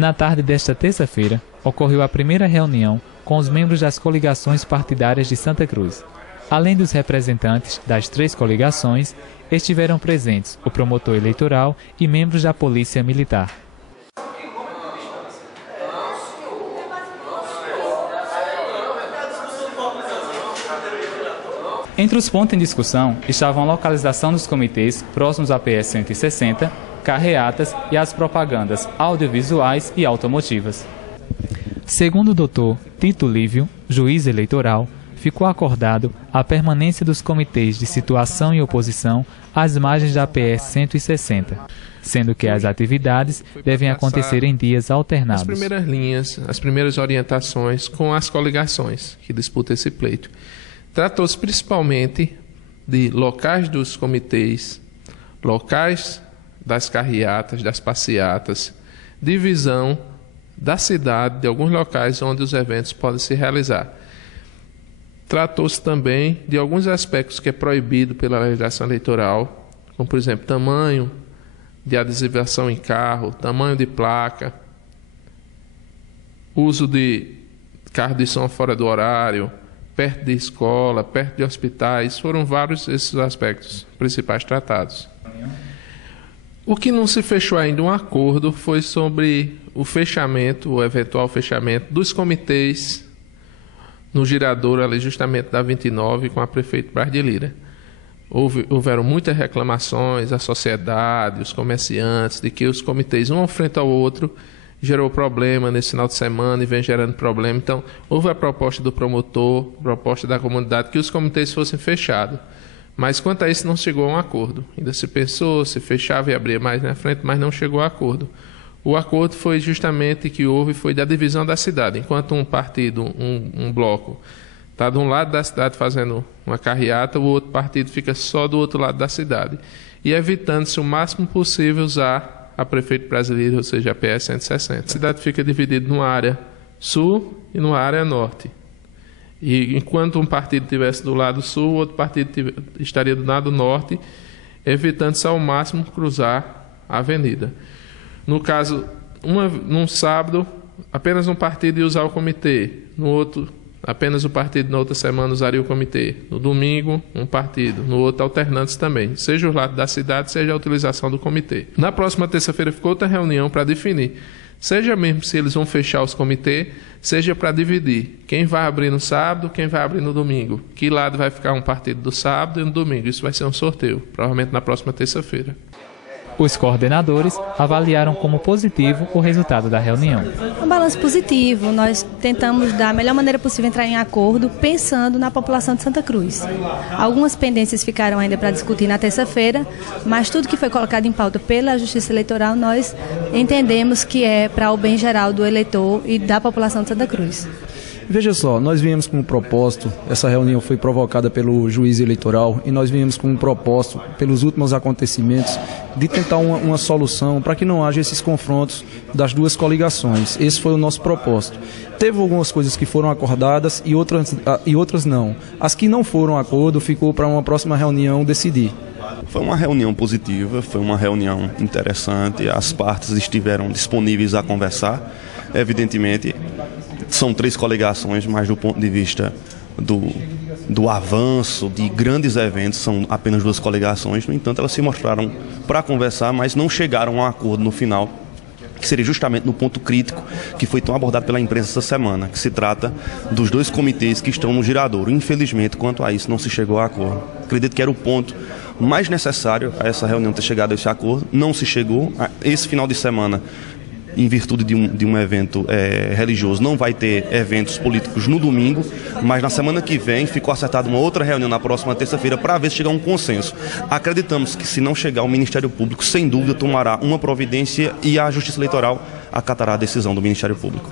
Na tarde desta terça-feira, ocorreu a primeira reunião com os membros das coligações partidárias de Santa Cruz. Além dos representantes das 3 coligações, estiveram presentes o promotor eleitoral e membros da Polícia Militar. Entre os pontos em discussão estavam a localização dos comitês próximos à PS 160, carreatas e as propagandas audiovisuais e automotivas. Segundo o Dr. Tito Lívio, juiz eleitoral, ficou acordado a permanência dos comitês de situação e oposição às margens da PS 160, sendo que as atividades devem acontecer em dias alternados. As primeiras linhas, as primeiras orientações com as coligações que disputam esse pleito. Tratou-se principalmente de locais dos comitês, locais das carreatas, das passeatas, divisão da cidade, de alguns locais onde os eventos podem se realizar. Tratou-se também de alguns aspectos que é proibido pela legislação eleitoral, como, por exemplo, tamanho de adesivação em carro, tamanho de placa, uso de carro de som fora do horário, perto de escola, perto de hospitais. Foram vários esses aspectos principais tratados. O que não se fechou ainda um acordo foi sobre o fechamento, o eventual fechamento dos comitês no giradouro ali justamente da 29 com a prefeita Braz de Lira. Houveram muitas reclamações, a sociedade, os comerciantes, de que os comitês um frente ao outro gerou problema nesse final de semana e vem gerando problema. Então, houve a proposta do promotor, proposta da comunidade, que os comitês fossem fechados. Mas, quanto a isso, não chegou a um acordo. Ainda se pensou, se fechava e abria mais na frente, mas não chegou a acordo. O acordo foi justamente que houve, foi da divisão da cidade. Enquanto um partido, um bloco, está de um lado da cidade fazendo uma carreata, o outro partido fica só do outro lado da cidade. E evitando-se o máximo possível usar a prefeito brasileira, ou seja, a PS 160. A cidade fica dividida numa área sul e numa área norte. E enquanto um partido estivesse do lado sul, o outro partido estaria do lado norte, evitando-se ao máximo cruzar a avenida. No caso, num sábado, apenas um partido ia usar o comitê, no outro, apenas o partido na outra semana usaria o comitê. No domingo, um partido, no outro, alternantes também, seja o lado da cidade, seja a utilização do comitê. Na próxima terça-feira ficou outra reunião para definir, seja mesmo se eles vão fechar os comitês, seja para dividir quem vai abrir no sábado, quem vai abrir no domingo, que lado vai ficar um partido do sábado e no domingo. Isso vai ser um sorteio, provavelmente na próxima terça-feira. Os coordenadores avaliaram como positivo o resultado da reunião. Um balanço positivo, nós tentamos da melhor maneira possível entrar em acordo pensando na população de Santa Cruz. Algumas pendências ficaram ainda para discutir na terça-feira, mas tudo que foi colocado em pauta pela Justiça Eleitoral nós entendemos que é para o bem geral do eleitor e da população de Santa Cruz. Veja só, nós viemos com um propósito, essa reunião foi provocada pelo juiz eleitoral e nós viemos com um propósito, pelos últimos acontecimentos, de tentar uma solução para que não haja esses confrontos das duas coligações. Esse foi o nosso propósito. Teve algumas coisas que foram acordadas e outras não. As que não foram acordo ficou para uma próxima reunião decidir. Foi uma reunião positiva, foi uma reunião interessante, as partes estiveram disponíveis a conversar. Evidentemente, são 3 coligações, mas do ponto de vista do avanço de grandes eventos, são apenas 2 coligações. No entanto, elas se mostraram para conversar, mas não chegaram a um acordo no final, que seria justamente no ponto crítico que foi tão abordado pela imprensa essa semana, que se trata dos 2 comitês que estão no giradouro. Infelizmente, quanto a isso, não se chegou a acordo. Acredito que era o ponto mais necessário a essa reunião ter chegado a esse acordo. Não se chegou. Esse final de semana, em virtude de um evento religioso, não vai ter eventos políticos no domingo, mas na semana que vem ficou acertada uma outra reunião na próxima terça-feira para ver se chegar a um consenso. Acreditamos que, se não chegar, o Ministério Público, sem dúvida, tomará uma providência e a Justiça Eleitoral acatará a decisão do Ministério Público.